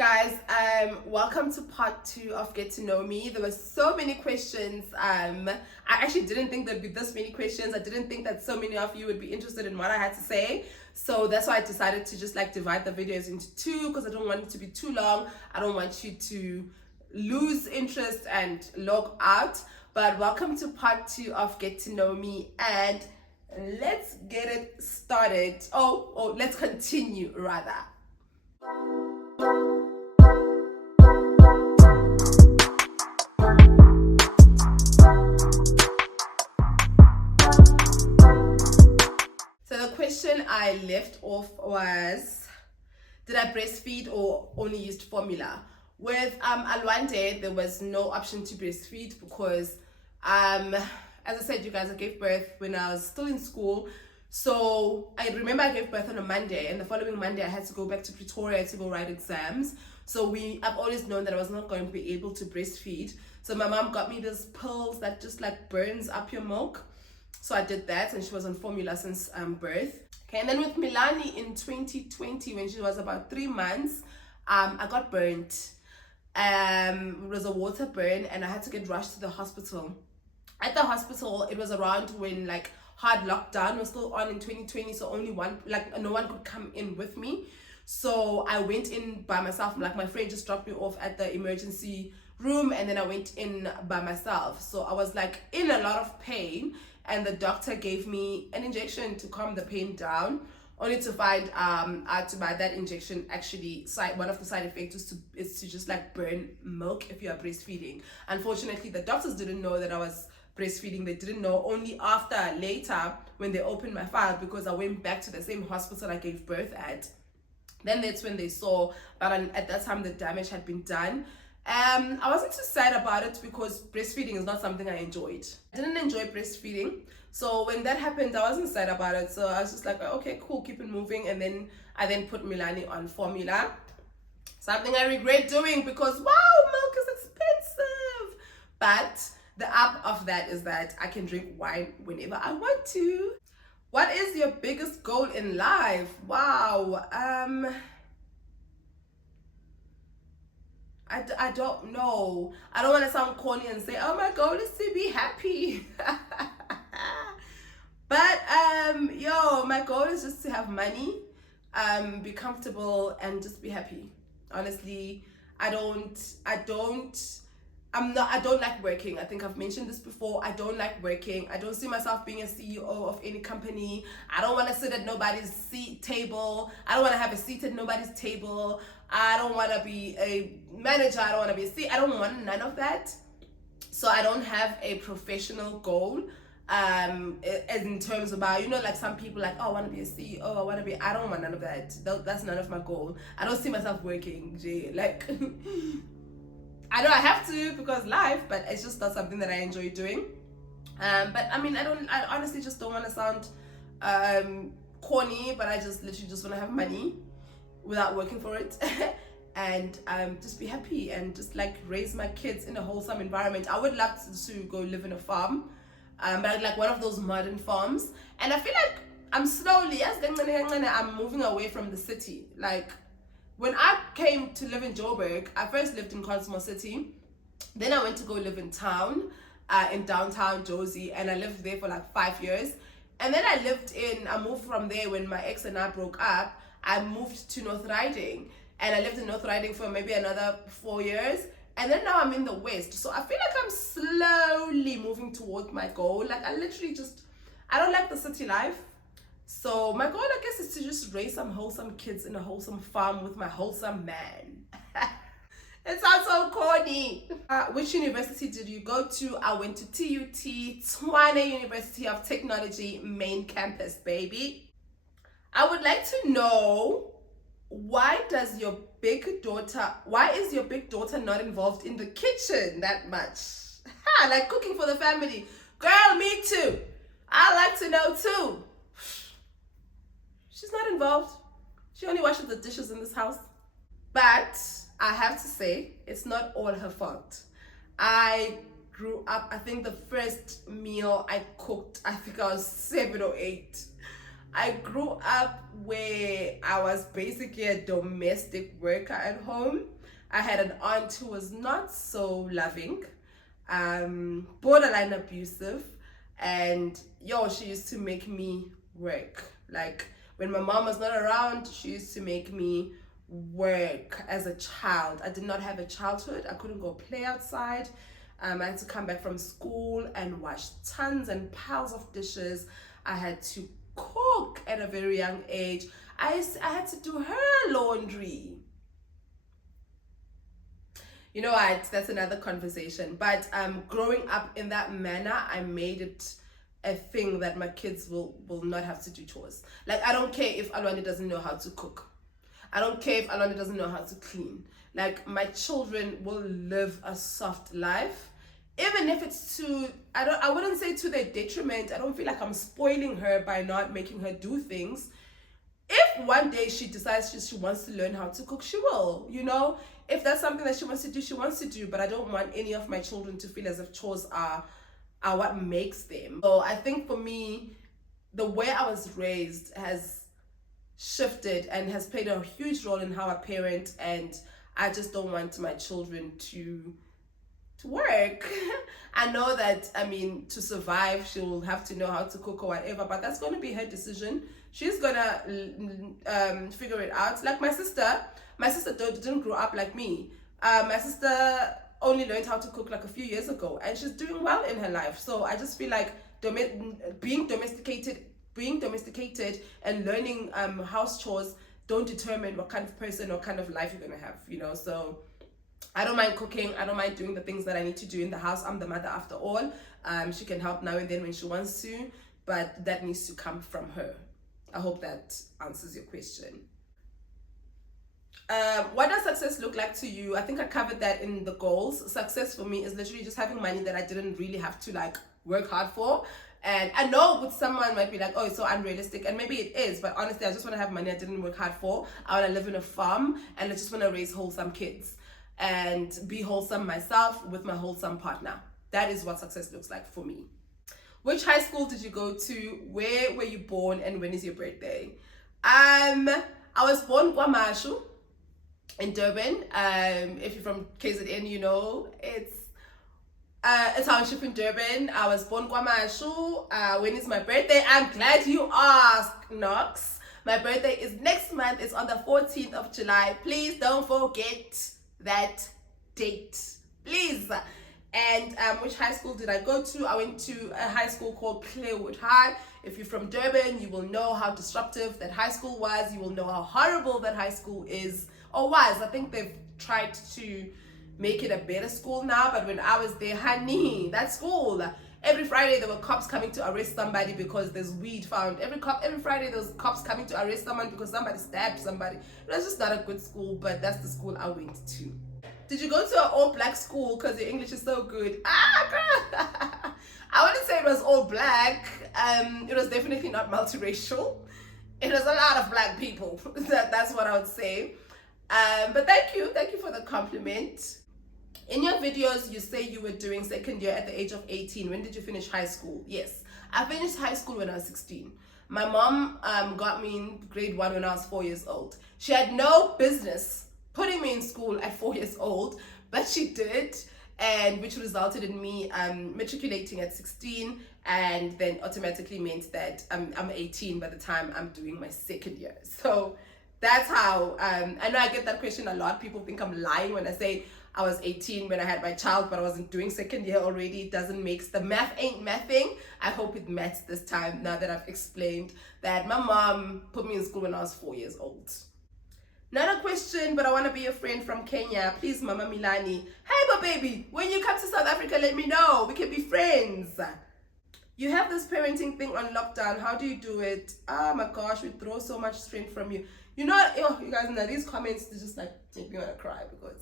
guys, welcome to part 2 of Get to Know Me. There were so many questions. I actually didn't think there'd be this many questions. I didn't think that so many of you would be interested in what I had to say. So that's why I decided to just divide the videos into 2, because I don't want it to be too long. I don't want you to lose interest and log out. But welcome to part 2 of Get to Know Me, and let's get it started. Let's continue rather. So the question I left off was, did I breastfeed or only used formula? With Alwande, there was no option to breastfeed because as I said, you guys, I gave birth when I was still in school. So I remember I gave birth on a Monday, and the following Monday I had to go back to Pretoria to go write exams. So I've always known that I was not going to be able to breastfeed. So my mom got me these pills that just burns up your milk. So I did that, and she was on formula since birth. Okay, and then with Milani in 2020, when she was about 3 months, I got burnt. It was a water burn, and I had to get rushed to the hospital. At the hospital, it was around when hard lockdown was still on in 2020, so only no one could come in with me. So I went in by myself. My friend just dropped me off at the emergency room, and then I went in by myself. So I was in a lot of pain, and the doctor gave me an injection to calm the pain down, only to find out by that injection actually one of the side effects is to just burn milk if you are breastfeeding. Unfortunately, the doctors didn't know that I was breastfeeding. They didn't know only later when they opened my file, because I went back to the same hospital I gave birth at. Then that's when they saw that at that time the damage had been done. I wasn't too sad about it because breastfeeding is not something I enjoyed. I didn't enjoy breastfeeding. So when that happened, I wasn't sad about it. So I was just okay, cool, keep it moving. And then I put Milani on formula. Something I regret doing because, wow, milk is expensive. But the up of that is that I can drink wine whenever I want to. What is your biggest goal in life? Wow. I don't know. I don't want to sound corny and say, oh, my goal is to be happy. But my goal is just to have money, be comfortable, and just be happy. Honestly, I don't like working. I think I've mentioned this before. I don't like working. I don't see myself being a CEO of any company. I don't want to sit at nobody's table. I don't want to have a seat at nobody's table. I don't want to be a manager. I don't want to be a CEO. I don't want none of that. So I don't have a professional goal. In terms about, some people oh, I want to be a CEO. I don't want none of that. That's none of my goal. I don't see myself working, I know I have to because life, but it's just not something that I enjoy doing. But I honestly just don't want to sound corny, but I just literally just want to have money without working for it. And just be happy and just raise my kids in a wholesome environment. I would love to go live in a farm, but one of those modern farms. And I feel I'm slowly, I'm moving away from the city. When I came to live in Joburg, I first lived in Cosmo City. Then I went to go live in town, in downtown Jozi, and I lived there for 5 years. And then I moved from there when my ex and I broke up. I moved to North Riding, and I lived in North Riding for maybe another 4 years. And then now I'm in the West. So I feel I'm slowly moving towards my goal. I don't like the city life. So my goal, I guess, is to just raise some wholesome kids in a wholesome farm with my wholesome man. It sounds so corny. Which university did you go to? I went to TUT, Tshwane University of Technology, main campus, baby. I would like to know, why is your big daughter not involved in the kitchen that much? Cooking for the family. Girl, me too. I like to know too. She's not involved. She only washes the dishes in this house. But I have to say, it's not all her fault. I grew up, I think the first meal I cooked, I think I was 7 or 8. I grew up where I was basically a domestic worker at home. I had an aunt who was not so loving, borderline abusive, and she used to make me work. Like when my mom was not around, she used to make me work as a child. I did not have a childhood. I couldn't go play outside. I had to come back from school and wash tons and piles of dishes. I had to cook at a very young age. I had to do her laundry. You know what? That's another conversation. But growing up in that manner, I made it a thing that my kids will not have to do chores. Like, I don't care if Alwani doesn't know how to cook. I don't care if Alwani doesn't know how to clean. Like, my children will live a soft life. Even if it's I wouldn't say to their detriment. I don't feel like I'm spoiling her by not making her do things. If one day she decides she wants to learn how to cook, she will, if that's something that she wants to do, she wants to do. But I don't want any of my children to feel as if chores are what makes them. So I think for me, the way I was raised has shifted and has played a huge role in how I parent, and I just don't want my children to work. I know that, to survive, she'll have to know how to cook or whatever, but that's going to be her decision. She's gonna figure it out. Like my sister didn't grow up like me. My sister only learned how to cook like a few years ago, and she's doing well in her life. So I just feel like being domesticated and learning house chores don't determine what kind of person or kind of life you're gonna have. So I don't mind cooking. I don't mind doing the things that I need to do in the house. I'm the mother after all. She can help now and then when she wants to, but that needs to come from her. I hope that answers your question. What does success look like to you? I think I covered that in the goals. Success for me is literally just having money that I didn't really have to work hard for. And I know with someone might be like, oh, it's so unrealistic, and maybe it is, but honestly, I just want to have money I didn't work hard for. I want to live in a farm, and I just want to raise wholesome kids and be wholesome myself with my wholesome partner. That is what success looks like for me. Which high school did you go to? Where were you born, and when is your birthday? I was born KwaMashu in Durban. If you're from KZN, it's a township in Durban. I was born KwaMashu. When is my birthday? I'm glad you asked, Knox. My birthday is next month. It's on the 14th of July. Please don't forget that date, please. And which high school did I go to? I went to a high school called Clearwood High. If you're from Durban, you will know how disruptive that high school was. You will know how horrible that high school is, or was. I think they've tried to make it a better school now, but when I was there, honey, that school, every Friday there were cops coming to arrest somebody because there's weed found. Every Friday there was cops coming to arrest someone because somebody stabbed somebody. It was just not a good school, but that's the school I went to. Did you go to an all-black school because your English is so good? Girl. I wouldn't say it was all black. It was definitely not multiracial. It was a lot of black people. That's what I would say. But thank you for the compliment. In your videos, you say you were doing second year at the age of 18. When did you finish high school? Yes, I finished high school when I was 16. My mom got me in grade 1 when I was 4 years old. She had no business putting me in school at 4 years old, but she did, and which resulted in me matriculating at 16, and then automatically meant that I'm 18 by the time I'm doing my second year. So that's how, I know I get that question a lot. People think I'm lying when I say I was 18 when I had my child, but I wasn't doing second year already. It doesn't make, the math ain't mathing. I hope it maths this time, now that I've explained that my mom put me in school when I was 4 years old. Not a question, but I want to be a friend from Kenya. Please, Mama Milani. Hey, but baby, when you come to South Africa, let me know. We can be friends. You have this parenting thing on lockdown. How do you do it? Oh my gosh, we throw so much strength from you. You guys know these comments, they just make me want to cry, because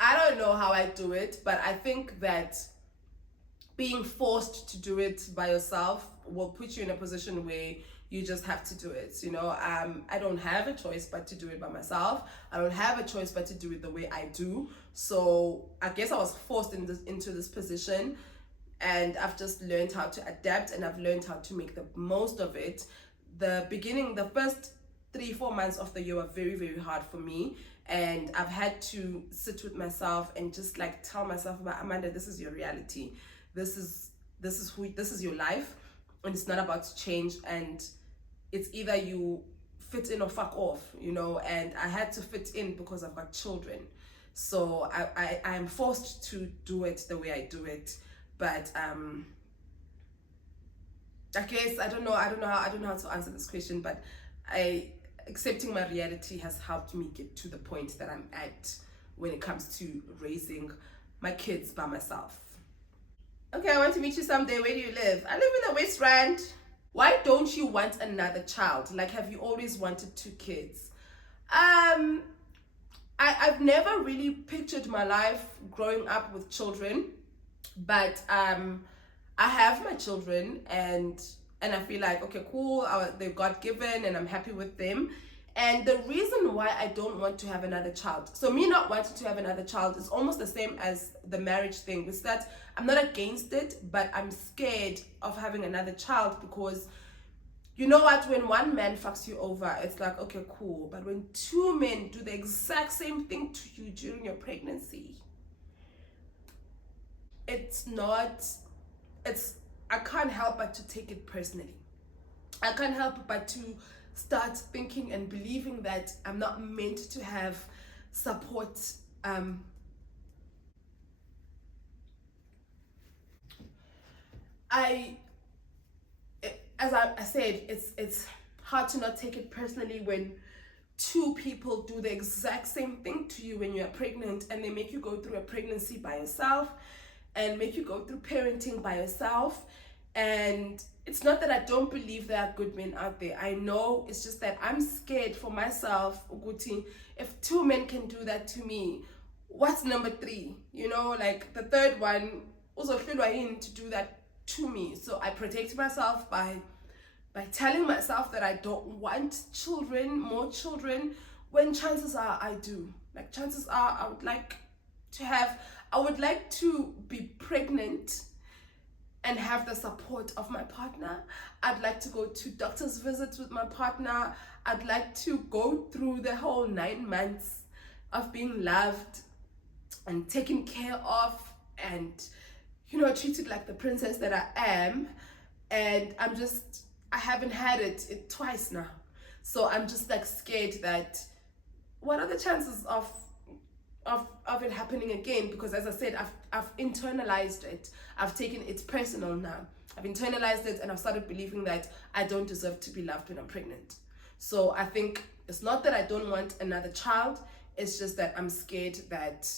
I don't know how I do it, but I think that being forced to do it by yourself will put you in a position where you just have to do it. I don't have a choice but to do it by myself. I don't have a choice but to do it the way I do. So I guess I was forced into this position, and I've just learned how to adapt, and I've learned how to make the most of it. the beginning, the first 3-4 months of the year were very, very hard for me, and I've had to sit with myself and just like tell myself about, Amanda, this is your reality, this is your life, and it's not about to change, and it's either you fit in or fuck off, you know. And I had to fit in because I've got children, so I'm forced to do it the way I do it. But I guess I don't know how to answer this question, but accepting my reality has helped me get to the point that I'm at when it comes to raising my kids by myself. Okay, I want to meet you someday. Where do you live? I live in the West Rand. Why don't you want another child? Like, have you always wanted 2 kids? I've never really pictured my life growing up with children, but I have my children, and I feel like, okay, cool, they're God given, and I'm happy with them. And the reason why I don't want to have another child, so me not wanting to have another child is almost the same as the marriage thing. Is that I'm not against it, but I'm scared of having another child, because you know what, when one man fucks you over, it's like, okay, cool. But when 2 men do the exact same thing to you during your pregnancy, I can't help but to take it personally. I can't help but to start thinking and believing that I'm not meant to have support. As I said, it's hard to not take it personally when 2 people do the exact same thing to you when you're pregnant, and they make you go through a pregnancy by yourself and make you go through parenting by yourself. And it's not that I don't believe there are good men out there. I know, it's just that I'm scared for myself, Uguti. If 2 men can do that to me, what's number 3? You know, like the 3rd one also to do that to me. So I protect myself by telling myself that I don't want more children, when chances are I do. Like, chances are I would like to be pregnant and have the support of my partner. I'd like to go to doctor's visits with my partner. I'd like to go through the whole 9 months of being loved and taken care of, and, you know, treated like the princess that I am. And I haven't had it twice now. So I'm just like scared that what are the chances of it happening again? Because as I said, I've internalized it. I've taken it personal now. I've internalized it, and I've started believing that I don't deserve to be loved when I'm pregnant. So I think it's not that I don't want another child. It's just that I'm scared that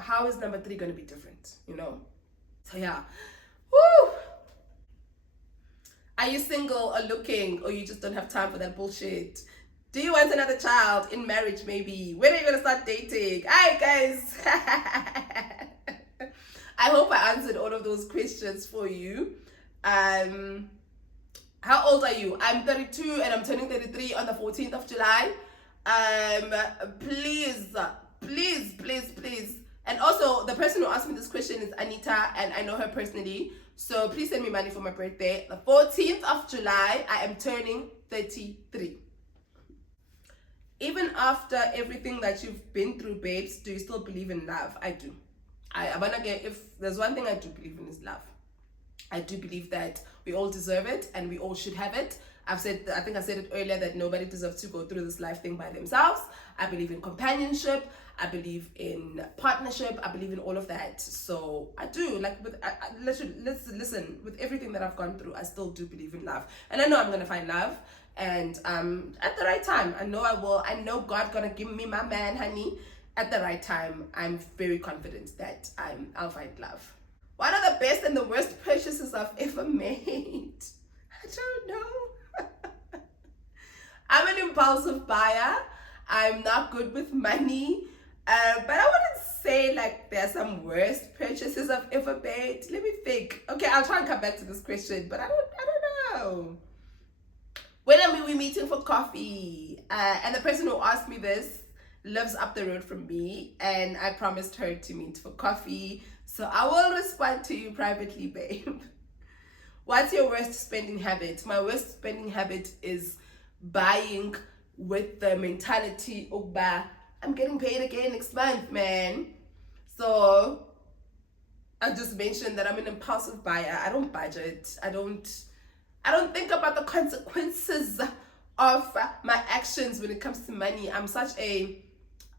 how is number 3 going to be different, you know? So yeah. Woo! Are you single or looking, or you just don't have time for that bullshit? Do you want another child in marriage, maybe? When are you going to start dating? Hi, guys. I hope I answered all of those questions for you. How old are you? I'm 32 and I'm turning 33 on the 14th of July. Please. And also, the person who asked me this question is Anita, and I know her personally. So please send me money for my birthday. The 14th of July, I am turning 33. Even after everything that you've been through, babes, do you still believe in love? I do. If there's one thing I do believe in, is love. I do believe that we all deserve it and we all should have it. I think I said it earlier, that nobody deserves to go through this life thing by themselves. I believe in companionship. I believe in partnership. I believe in all of that. So I do, like, listen, with everything that I've gone through, I still do believe in love. And I know I'm going to find love. And at the right time, I know I will. I know God gonna give me my man, honey. At the right time, I'm very confident that I'll find love. What are the best and the worst purchases I've ever made? I don't know. I'm an impulsive buyer. I'm not good with money. But I wouldn't say like there's some worst purchases I've ever made. Let me think. Okay, I'll try and come back to this question, but I don't know. When are we meeting for coffee? And the person who asked me this lives up the road from me, and I promised her to meet for coffee. So I will respond to you privately, babe. What's your worst spending habit? My worst spending habit is buying with the mentality of I'm getting paid again next month, man. So I just mentioned that I'm an impulsive buyer. I don't budget. I don't think about the consequences of my actions when it comes to money. I'm such a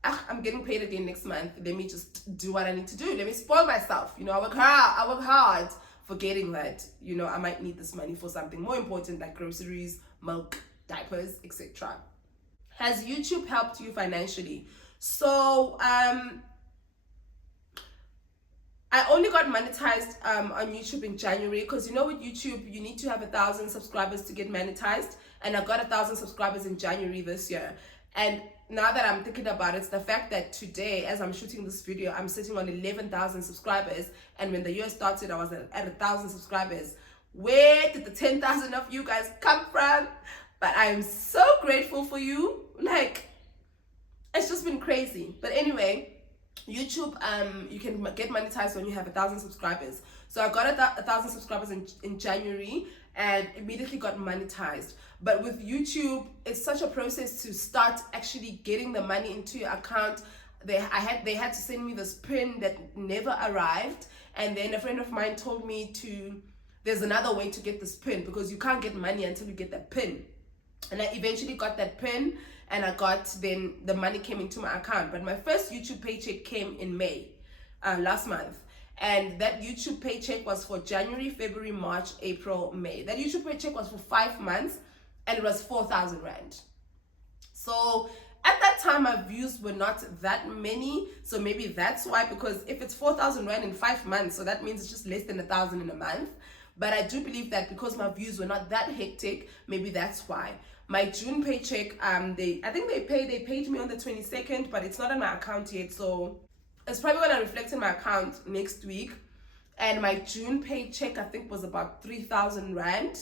I'm getting paid again next month. Let me just do what I need to do. Let me spoil myself. I work hard, forgetting that, I might need this money for something more important like groceries, milk, diapers, etc. Has YouTube helped you financially? So I only got monetized on YouTube in January, because with YouTube you need to have 1,000 subscribers to get monetized, and I got 1,000 subscribers in January this year. And now that I'm thinking about it, the fact that today, as I'm shooting this video, I'm sitting on 11,000 subscribers, and when the year started I was at 1,000 subscribers. Where did the 10,000 of you guys come from? But I am so grateful for you. Like, it's just been crazy. But anyway, YouTube, you can get monetized when you have 1,000 subscribers. So I got 1,000 subscribers in January and immediately got monetized. But with YouTube, it's such a process to start actually getting the money into your account. They had to send me this pin that never arrived, and then a friend of mine told me there's another way to get this pin, because you can't get money until you get that pin. And I eventually got that pin, and then the money came into my account. But my first YouTube paycheck came in May, last month. And that YouTube paycheck was for January, February, March, April, May. That YouTube paycheck was for 5 months, and it was 4,000 Rand. So at that time, my views were not that many. So maybe that's why, because if it's 4,000 Rand in 5 months, so that means it's just less than 1,000 in a month. But I do believe that because my views were not that hectic, maybe that's why. My June paycheck, I think they paid me on the 22nd, but it's not on my account yet, so it's probably gonna reflect in my account next week. And my June paycheck, I think, was about 3,000 Rand.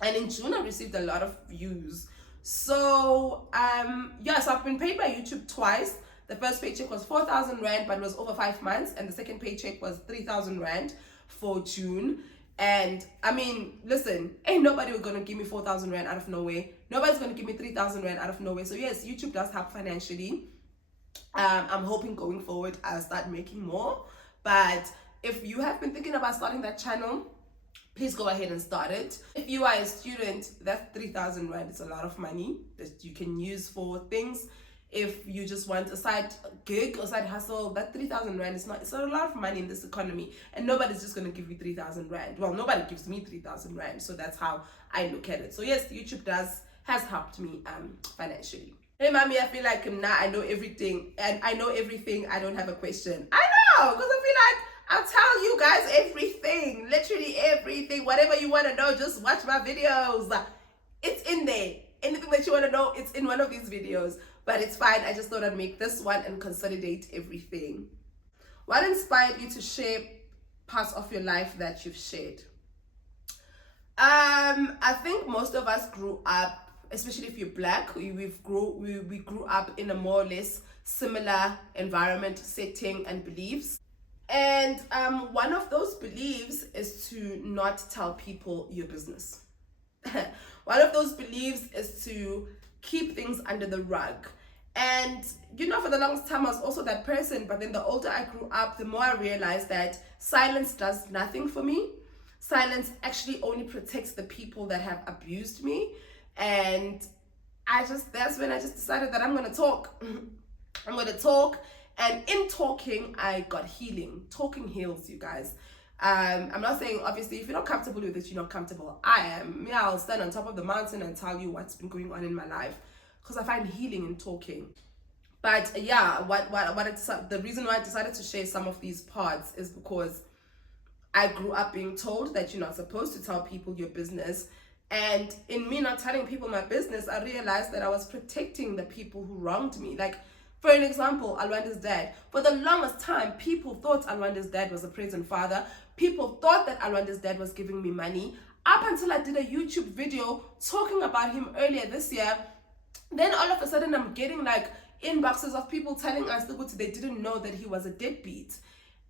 And in June, I received a lot of views. So so I've been paid by YouTube twice. The first paycheck was 4,000 Rand, but it was over 5 months, and the second paycheck was 3,000 Rand for June. And I mean, listen, ain't nobody gonna give me 4,000 Rand out of nowhere. Nobody's gonna give me 3,000 Rand out of nowhere. So yes, YouTube does help financially. I'm hoping going forward I'll start making more. But if you have been thinking about starting that channel, please go ahead and start it. If you are a student, that 3,000 Rand is a lot of money that you can use for things. If you just want a side gig or side hustle, that 3,000 Rand it's not a lot of money in this economy, and nobody's just going to give you 3,000 Rand. Well, nobody gives me 3,000 Rand, so that's how I look at it. So yes, YouTube has helped me financially. Hey mommy, I feel like now I know everything, and I know everything. I don't have a question. I know, because I feel like I'll tell you guys everything, literally everything. Whatever you want to know, just watch my videos. It's in there. Anything that you want to know, it's in one of these videos. But it's fine. I just thought I'd make this one and consolidate everything. What inspired you to share parts of your life that you've shared? I think most of us grew up, especially if you're Black, we grew up in a more or less similar environment, setting, and beliefs. And one of those beliefs is to not tell people your business. One of those beliefs is to keep things under the rug. And for the longest time I was also that person, but then the older I grew up, the more I realized that silence does nothing for me. Silence actually only protects the people that have abused me. And that's when I just decided that I'm gonna talk. I'm gonna talk, and in talking I got healing. Talking heals, you guys. I'm not saying, obviously, if you're not comfortable with it, you're not comfortable. I am. I'll stand on top of the mountain and tell you what's been going on in my life, because I find healing in talking. But yeah, the reason why I decided to share some of these parts is because I grew up being told that you're not supposed to tell people your business. And in me not telling people my business, I realized that I was protecting the people who wronged me. Like, for an example, Alwanda's dad. For the longest time, people thought Alwanda's dad was a prison father. People thought that Alwanda's dad was giving me money. Up until I did a YouTube video talking about him earlier this year, then all of a sudden I'm getting like inboxes of people telling us that they didn't know that he was a deadbeat.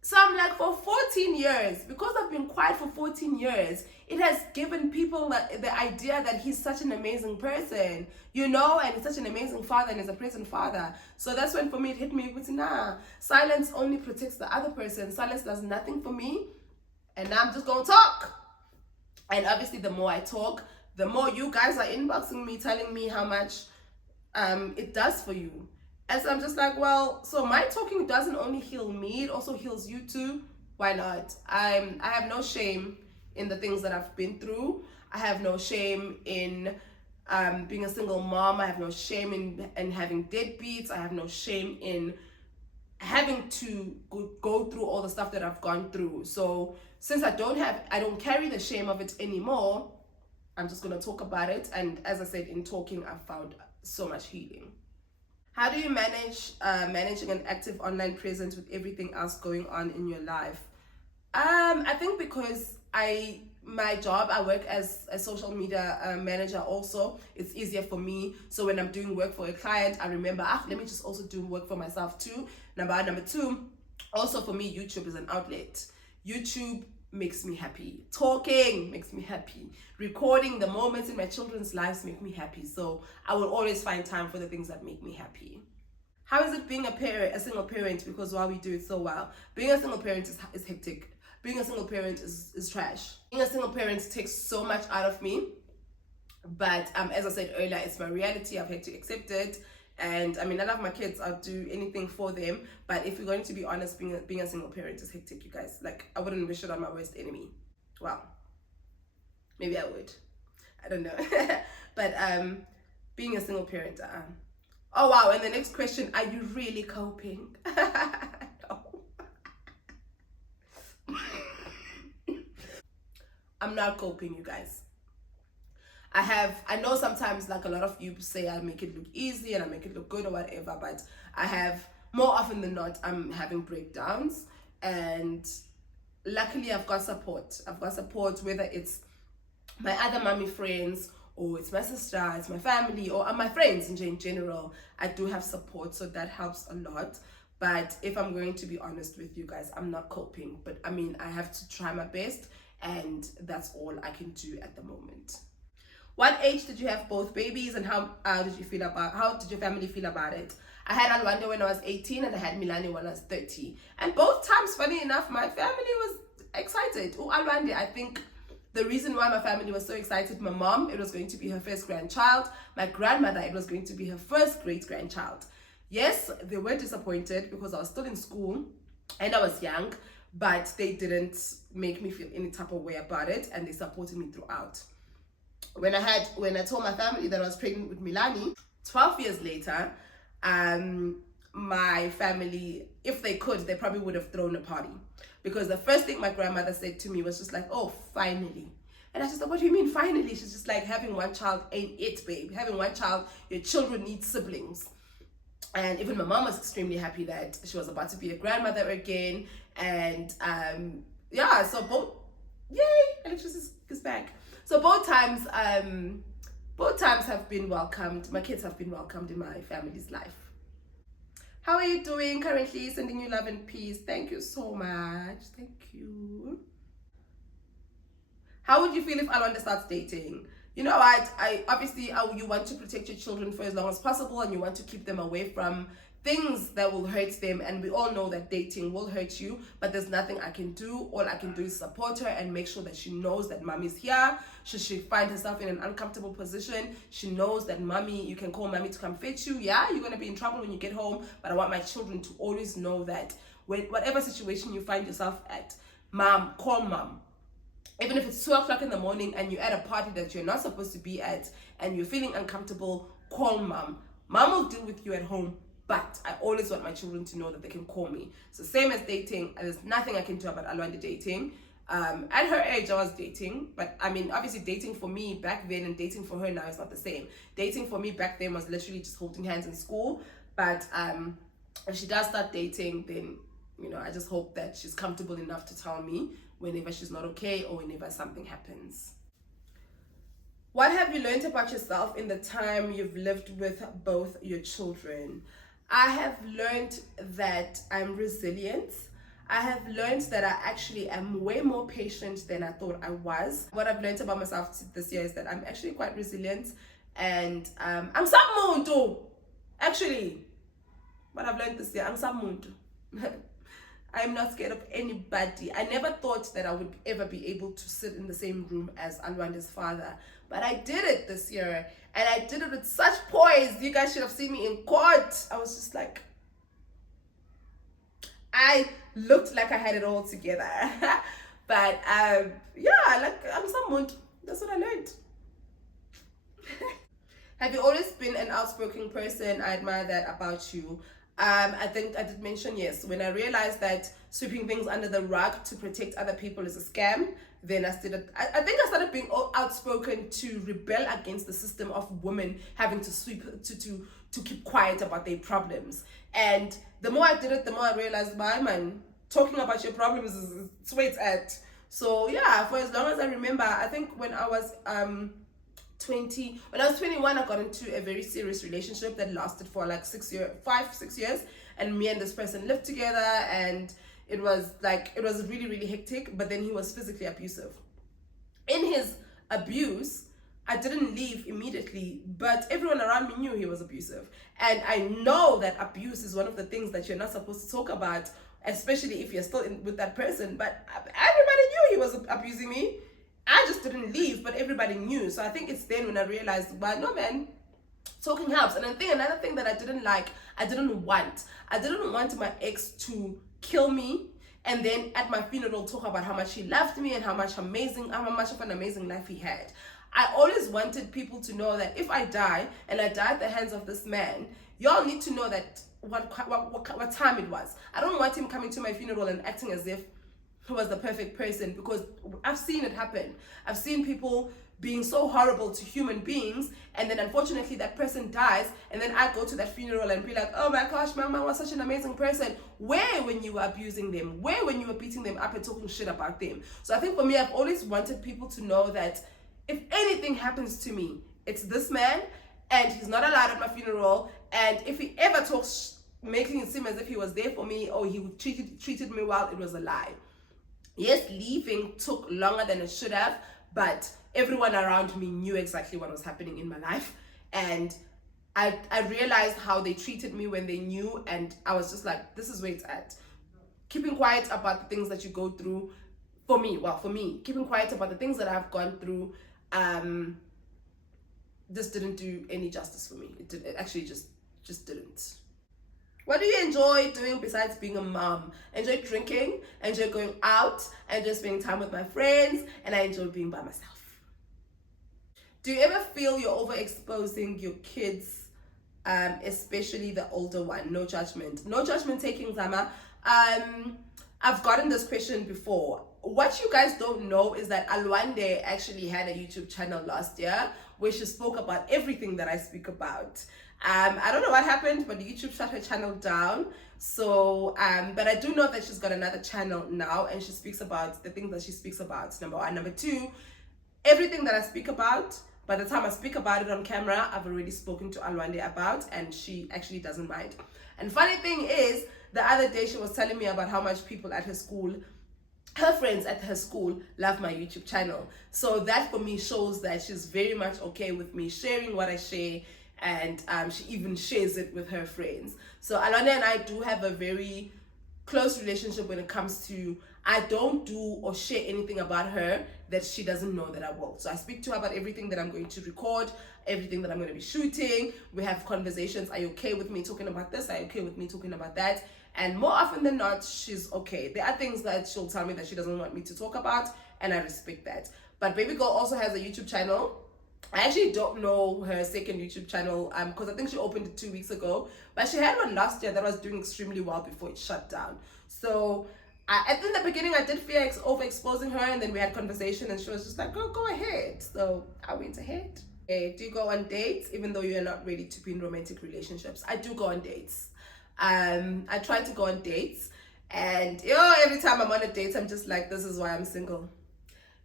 So I'm like, for 14 years, because I've been quiet for 14 years, it has given people the idea that he's such an amazing person, you know, and he's such an amazing father and is a present father. So that's when for me it hit me with, nah, silence only protects the other person. Silence does nothing for me, and I'm just gonna talk. And obviously the more I talk, the more you guys are inboxing me telling me how much it does for you. And so I'm just like, well, so my talking doesn't only heal me, it also heals you too. Why not? I have no shame in the things that I've been through. I have no shame in being a single mom. I have no shame in having deadbeats. I have no shame in having to go through all the stuff that I've gone through. So since I don't carry the shame of it anymore, I'm just gonna talk about it. And as I said, in talking, I've found so much healing. How do you manage managing an active online presence with everything else going on in your life? I think because my job, I work as a social media manager also. It's easier for me. So when I'm doing work for a client, I remember, let me just also do work for myself too. Number two, also for me, YouTube is an outlet. YouTube makes me happy. Talking makes me happy. Recording the moments in my children's lives make me happy. So I will always find time for the things that make me happy. How is it being a single parent? Because while we do it so well, being a single parent is hectic. Being a single parent is trash. Being a single parent takes so much out of me. But as I said earlier, it's my reality. I've had to accept it. And I mean, I love my kids. I'll do anything for them. But if we're going to be honest, being a single parent is hectic, you guys. Like, I wouldn't wish it on my worst enemy. Well, maybe I would. I don't know. But being a single parent, oh wow, and the next question, are you really coping? No. I'm not coping, you guys. I know sometimes, like, a lot of you say I make it look easy and I make it look good or whatever, but I have, more often than not, I'm having breakdowns. And luckily I've got support. Whether it's my other mommy friends, or it's my sister, it's my family, or my friends in general. I do have support, so that helps a lot. But if I'm going to be honest with you guys, I'm not coping. But I mean, I have to try my best, and that's all I can do at the moment. What age did you have both babies, and how did your family feel about it? I had Alwanda when I was 18, and I had Milani when I was 30. And both times, funny enough, my family was excited. Oh, Alwanda, I think the reason why my family was so excited, my mom, it was going to be her first grandchild. My grandmother, it was going to be her first great-grandchild. Yes, they were disappointed because I was still in school and I was young, but they didn't make me feel any type of way about it, and they supported me throughout. When I told my family that I was pregnant with Milani, 12 years later, my family, if they could, they probably would have thrown a party. Because the first thing my grandmother said to me was just like, oh, finally. And I just thought, what do you mean finally? She's just like, having one child ain't it, babe. Having one child, your children need siblings. And even my mom was extremely happy that she was about to be a grandmother again. And yeah, so yay, electricity is back. So both times have been welcomed. My kids have been welcomed in my family's life. How are you doing currently? Sending you love and peace. Thank you so much. Thank you. How would you feel if Alwanda starts dating? You know, I obviously, you want to protect your children for as long as possible, and you want to keep them away from things that will hurt them. And we all know that dating will hurt you, but there's nothing I can do. All I can do is support her and make sure that she knows that mommy's here. Should she find herself in an uncomfortable position, she knows that mommy, you can call mommy to come fetch you. Yeah, you're going to be in trouble when you get home, but I want my children to always know that whatever situation you find yourself at, mom, call mom. Even if it's 2 o'clock in the morning and you're at a party that you're not supposed to be at and you're feeling uncomfortable, call mom. Mom will deal with you at home, but I always want my children to know that they can call me. So same as dating, there's nothing I can do about Alwanda dating. At her age, I was dating, but I mean, obviously dating for me back then and dating for her now is not the same. Dating for me back then was literally just holding hands in school. But if she does start dating, then, you know, I just hope that she's comfortable enough to tell me whenever she's not okay or whenever something happens. What have you learned about yourself in the time you've lived with both your children? I have learned that I'm resilient. I have learned that I actually am way more patient than I thought I was. What I've learned about myself this year is that I'm actually quite resilient, and I'm samuntu. Actually, what I've learned this year, I'm samuntu. I'm not scared of anybody. I never thought that I would ever be able to sit in the same room as Alwande's father. But I did it this year. And I did it with such poise. You guys should have seen me in court. I was just like, I looked like I had it all together. But yeah, like I'm someone. That's what I learned. Have you always been an outspoken person? I admire that about you. I think I did mention, yes, when I realized that sweeping things under the rug to protect other people is a scam, then I started, I think I started being outspoken to rebel against the system of women having to sweep, to keep quiet about their problems. And the more I did it, the more I realized, my man, talking about your problems is where it's at. So yeah, for as long as I remember, I think when I was 21, I got into a very serious relationship that lasted for like 5-6 years, and me and this person lived together, and it was really, really hectic. But then he was physically abusive. In his abuse, I didn't leave immediately, but everyone around me knew he was abusive. And I know that abuse is one of the things that you're not supposed to talk about, especially if you're still with that person. But everybody knew he was abusing me. I just didn't leave, but everybody knew. So I think it's then when I realized, well, no, man, talking helps. And I think another thing that I didn't want my ex to kill me and then at my funeral talk about how much he loved me and how much of an amazing life he had. I always wanted people to know that if I die and I die at the hands of this man, y'all need to know that what time it was. I don't want him coming to my funeral and acting as if he was the perfect person, because I've seen it happen. I've seen people being so horrible to human beings, and then unfortunately that person dies, and then I go to that funeral and be like, oh my gosh, my mom was such an amazing person. Where when you were abusing them? Where when you were beating them up and talking shit about them? So I think for me, I've always wanted people to know that if anything happens to me, it's this man, and he's not allowed at my funeral, and if he ever talks making it seem as if he was there for me or he treated me well, it was a lie. Yes, leaving took longer than it should have, but everyone around me knew exactly what was happening in my life. And I realized how they treated me when they knew, and I was just like, this is where it's at. Keeping quiet about the things that you go through, for me, keeping quiet about the things that I've gone through, this didn't do any justice for me. It actually just didn't. What do you enjoy doing besides being a mom? I enjoy drinking, I enjoy going out, I enjoy spending time with my friends, and I enjoy being by myself. Do you ever feel you're overexposing your kids, especially the older one? No judgment. No judgment taking, Zama. I've gotten this question before. What you guys don't know is that Alwande actually had a YouTube channel last year where she spoke about everything that I speak about. I don't know what happened, but YouTube shut her channel down. So, but I do know that she's got another channel now, and she speaks about the things that she speaks about. Number one. Number two, everything that I speak about, by the time I speak about it on camera, I've already spoken to Alwande about, and she actually doesn't mind. And funny thing is, the other day she was telling me about how much people at her school, her friends at her school, love my YouTube channel. So that for me shows that she's very much okay with me sharing what I share, and she even shares it with her friends. So Alwande and I do have a very close relationship when it comes to, I don't do or share anything about her that she doesn't know that I will. So I speak to her about everything that I'm going to record, everything that I'm going to be shooting. We have conversations. Are you okay with me talking about this? Are you okay with me talking about that? And more often than not, she's okay. There are things that she'll tell me that she doesn't want me to talk about, and I respect that. But Baby Girl also has a YouTube channel. I actually don't know her second YouTube channel because I think she opened it 2 weeks ago, but she had one last year that was doing extremely well before it shut down. So in the beginning I did fear overexposing her, and then we had conversation and she was just like, go ahead. So I went ahead. Okay, do you go on dates even though you're not ready to be in romantic relationships? I do go on dates. I try to go on dates, and every time I'm on a date I'm just like, this is why I'm single.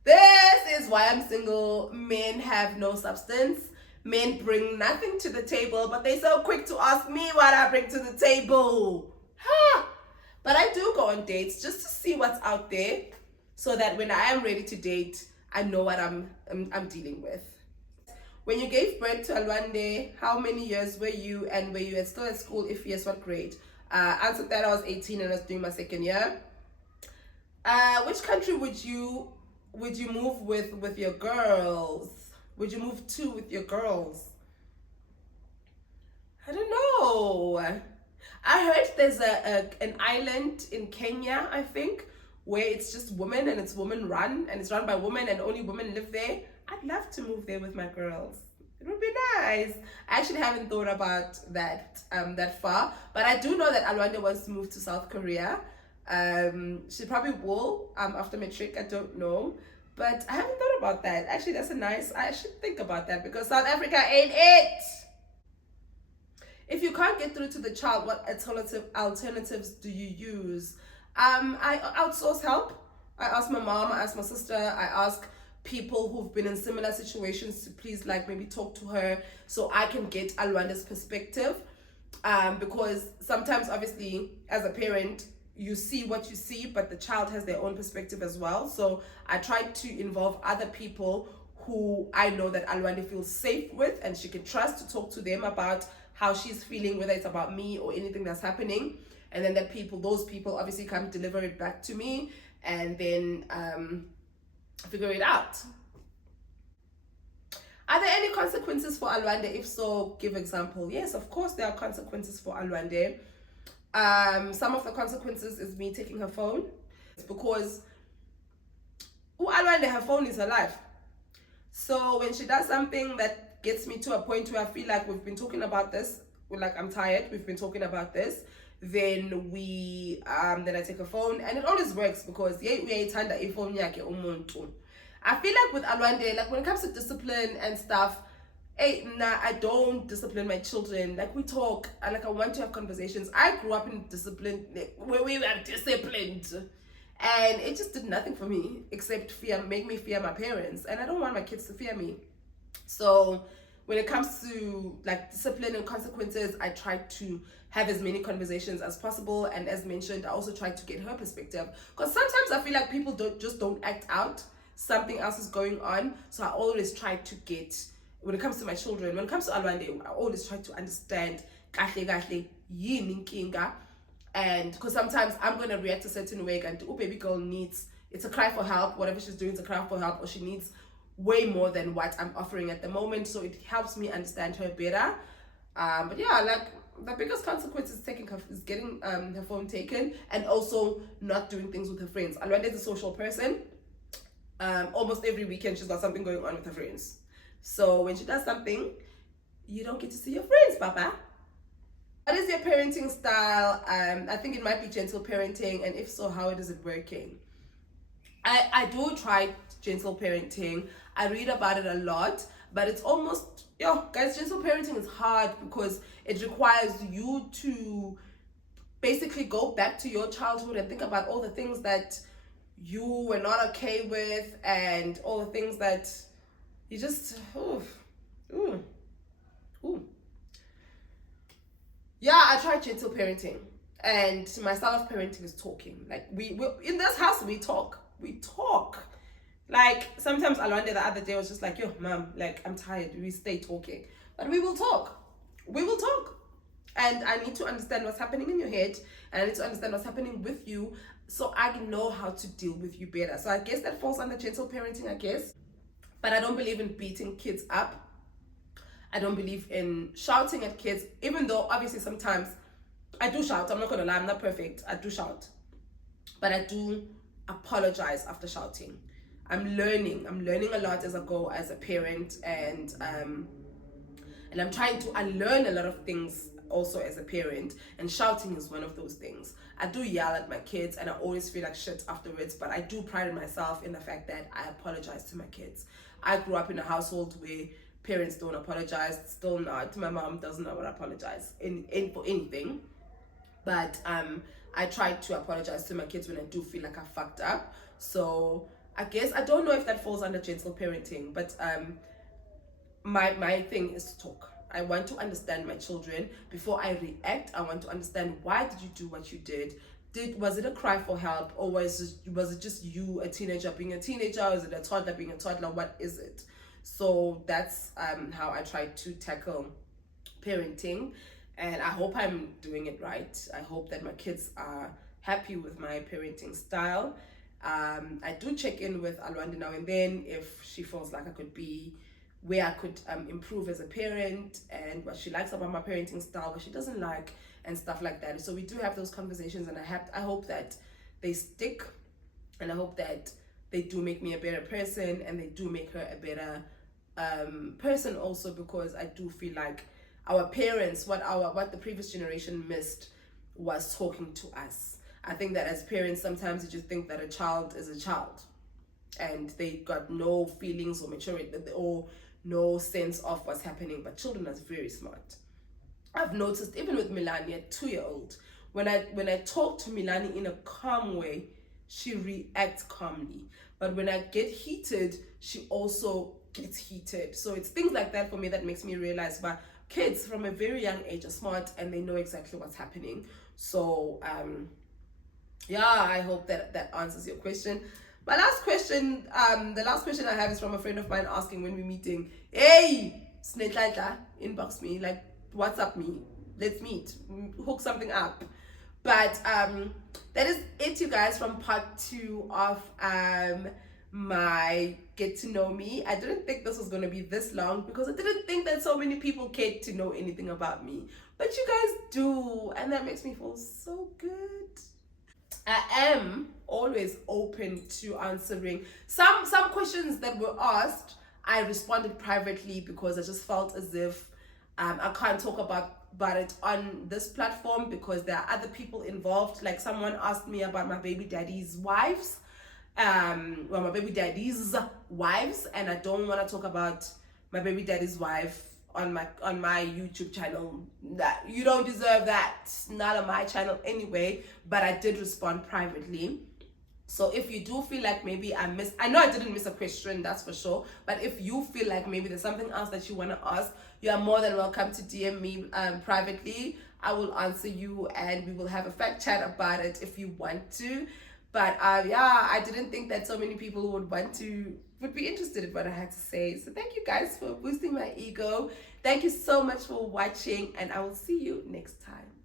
This is why I'm single. Men have no substance. Men bring nothing to the table, but they're so quick to ask me what I bring to the table. But I do go on dates just to see what's out there, so that when I am ready to date, I know what I'm dealing with. When you gave birth to Alwande, how many years were you, and were you still at school? If yes, what grade? Answered that I was 18 and I was doing my second year. Which country would you move with your girls? Would you move to with your girls? I don't know. I heard there's an island in Kenya, I think, where it's just women and it's women run and it's run by women and only women live there. I'd love to move there with my girls. It would be nice. I actually haven't thought about that far, but I do know that Alwanda wants to move to South Korea. She probably will after matric. I don't know, but I haven't thought about that. Actually, that's a nice. I should think about that because South Africa ain't it. If you can't get through to the child, what alternatives do you use? I outsource help. I ask my mom, I ask my sister, I ask people who've been in similar situations to please like maybe talk to her so I can get Alwanda's perspective. Because sometimes obviously as a parent, you see what you see, but the child has their own perspective as well. So I try to involve other people who I know that Alwanda feels safe with and she can trust to talk to them about how she's feeling, whether it's about me or anything that's happening. And then those people obviously come deliver it back to me and then figure it out. Are there any consequences for Alwande? If so, give example. Yes, of course there are consequences for Alwande. Some of the consequences is me taking her phone. It's because Alwande, her phone is her life. So when she does something that gets me to a point where I feel like we've been talking about this, like I'm tired, we've been talking about this, then I take a phone, and it always works because I feel like with Alwande, like when it comes to discipline and stuff, I don't discipline my children. Like we talk, I want to have conversations. I grew up in discipline where we were disciplined, and it just did nothing for me except make me fear my parents, and I don't want my kids to fear me. So when it comes to like discipline and consequences, I try to have as many conversations as possible, and as mentioned, I also try to get her perspective because sometimes I feel like people don't act out, something else is going on. So I always try to get, when it comes to my children, when it comes to Alwande, I always try to understand kahle yini inkinga. And because sometimes I'm going to react a certain way and baby girl needs, it's a cry for help, whatever she's doing is a cry for help, or she needs way more than what I'm offering at the moment. So it helps me understand her better. But yeah, like the biggest consequence is getting her phone taken, and also not doing things with her friends. Alwanda is a social person. Almost every weekend she's got something going on with her friends. So when she does something, you don't get to see your friends, Papa. What is your parenting style? I think it might be gentle parenting, and if so, how is it working? I do try gentle parenting. I read about it a lot, but it's almost, guys, gentle parenting is hard because it requires you to basically go back to your childhood and think about all the things that you were not okay with and all the things that you just, Yeah, I try gentle parenting, and my style of parenting is talking. Like we in this house we talk. Like sometimes Alwande the other day was just like, yo, mom, like I'm tired. We stay talking, but we will talk. And I need to understand what's happening in your head, and I need to understand what's happening with you, so I can know how to deal with you better. So I guess that falls under gentle parenting, I guess. But I don't believe in beating kids up. I don't believe in shouting at kids, even though obviously sometimes I do shout. I'm not gonna lie, I'm not perfect. I do shout, but I do apologize after shouting. I'm learning a lot as I go as a parent, and I'm trying to unlearn a lot of things also as a parent, and shouting is one of those things. I do yell at my kids and I always feel like shit afterwards, but I do pride myself in the fact that I apologize to my kids. I grew up in a household where parents don't apologize, still not. My mom doesn't know what apologize for anything, but I try to apologize to my kids when I do feel like I fucked up. So I guess I don't know if that falls under gentle parenting, but my thing is to talk. I want to understand my children before I react. I want to understand, why did you do what you did? was it a cry for help, or was it just you, a teenager being a teenager, or is it a toddler being a toddler? What is it? So that's how I try to tackle parenting, and I hope I'm doing it right. I hope that my kids are happy with my parenting style. I do check in with Alwandi now and then if she feels like I could be where I could improve as a parent, and what she likes about my parenting style, what she doesn't like, and stuff like that. So we do have those conversations, and I hope that they stick, and I hope that they do make me a better person, and they do make her a better person also, because I do feel like our parents, what the previous generation missed was talking to us. I think that as parents, sometimes you just think that a child is a child, and they got no feelings or maturity or no sense of what's happening. But children are very smart. I've noticed even with Milani, a 2-year-old, when I talk to Milani in a calm way, she reacts calmly. But when I get heated, she also gets heated. So it's things like that for me that makes me realize that kids from a very young age are smart, and they know exactly what's happening. So yeah, I hope that answers your question. My last question, the last question I have is from a friend of mine asking when we're meeting, hey, Snetlaitla, inbox me, like, WhatsApp me, let's meet, hook something up. But that is it, you guys, from part 2 of my get to know me. I didn't think this was going to be this long, because I didn't think that so many people cared to know anything about me. But you guys do, and that makes me feel so good. I am always open to answering some questions that were asked. I responded privately because I just felt as if I can't talk about it on this platform, because there are other people involved. Like, someone asked me about my baby daddy's wives, my baby daddy's wives, and I don't want to talk about my baby daddy's wife on my YouTube channel. That you don't deserve that. It's not on my channel anyway. But I did respond privately. So if you do feel like maybe I know I didn't miss a question, that's for sure. But if you feel like maybe there's something else that you want to ask, you are more than welcome to DM me privately. I will answer you, and we will have a fact chat about it if you want to. But yeah, I didn't think that so many people would be interested in what I had to say. So thank you guys for boosting my ego. Thank you so much for watching, and I will see you next time.